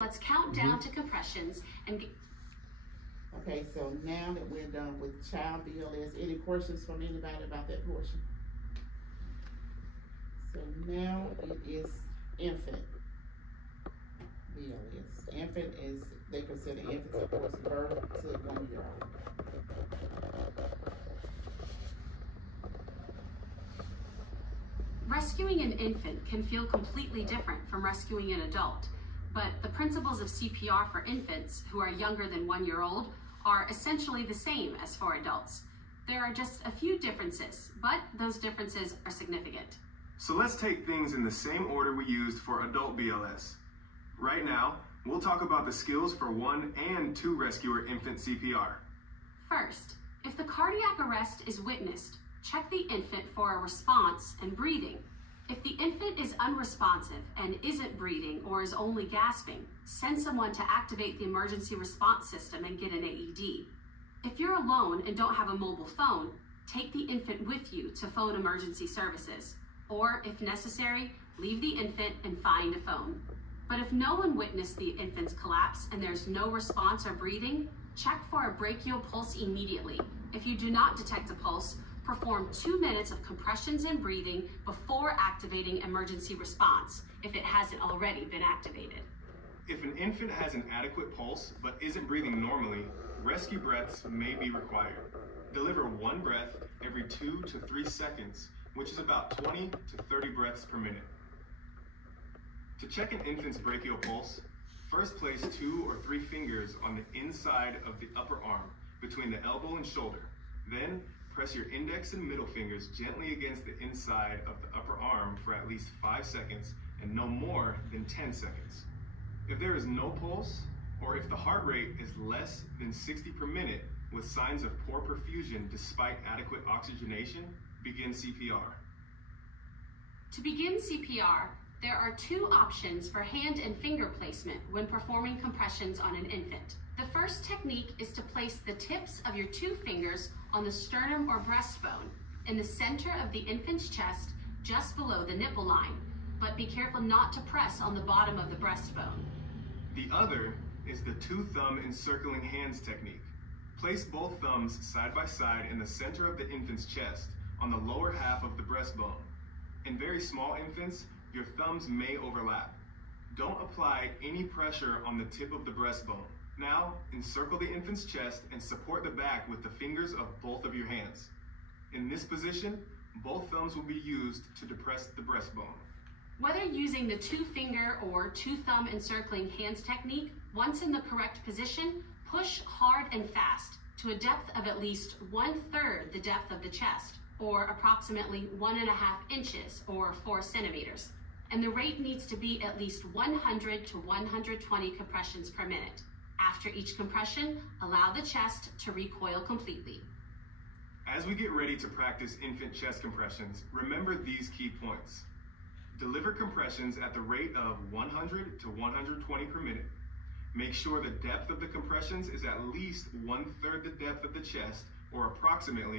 Let's count down to compressions and get... Okay, so now that we're done with child BLS, any questions from anybody about that portion? So now it is infant BLS. Infant is, they consider infants, of course, birth to 1 year old. Rescuing an infant can feel completely different from rescuing an adult, but the principles of CPR for infants who are younger than 1 year old are essentially the same as for adults. There are just a few differences, but those differences are significant. So let's take things in the same order we used for adult BLS. Right now, we'll talk about the skills for 1 and 2 rescuer infant CPR. First, if the cardiac arrest is witnessed, check the infant for a response and breathing. If the infant is unresponsive and isn't breathing or is only gasping, send someone to activate the emergency response system and get an AED. If you're alone and don't have a mobile phone, take the infant with you to phone emergency services. Or, if necessary, leave the infant and find a phone. But if no one witnessed the infant's collapse and there's no response or breathing, check for a brachial pulse immediately. If you do not detect a pulse, perform 2 minutes of compressions and breathing before activating emergency response, if it hasn't already been activated. If an infant has an adequate pulse but isn't breathing normally, rescue breaths may be required. Deliver 1 breath every 2 to 3 seconds, which is about 20 to 30 breaths per minute. To check an infant's brachial pulse, first place 2 or 3 fingers on the inside of the upper arm, between the elbow and shoulder. Then, press your index and middle fingers gently against the inside of the upper arm for at least 5 seconds and no more than 10 seconds. If there is no pulse, or if the heart rate is less than 60 per minute with signs of poor perfusion despite adequate oxygenation, begin CPR. To begin CPR, there are 2 options for hand and finger placement when performing compressions on an infant. The first technique is to place the tips of your 2 fingers on the sternum or breastbone in the center of the infant's chest just below the nipple line, but be careful not to press on the bottom of the breastbone. The other is the 2-thumb encircling hands technique. Place both thumbs side by side in the center of the infant's chest on the lower half of the breastbone. In very small infants, your thumbs may overlap. Don't apply any pressure on the tip of the breastbone. Now, encircle the infant's chest and support the back with the fingers of both of your hands. In this position, both thumbs will be used to depress the breastbone. Whether using the 2-finger or 2-thumb encircling hands technique, once in the correct position, push hard and fast to a depth of at least 1/3 the depth of the chest, or approximately 1.5 inches or 4 centimeters. And the rate needs to be at least 100 to 120 compressions per minute. After each compression, allow the chest to recoil completely. As we get ready to practice infant chest compressions, remember these key points. Deliver compressions at the rate of 100 to 120 per minute. Make sure the depth of the compressions is at least 1/3 the depth of the chest, or approximately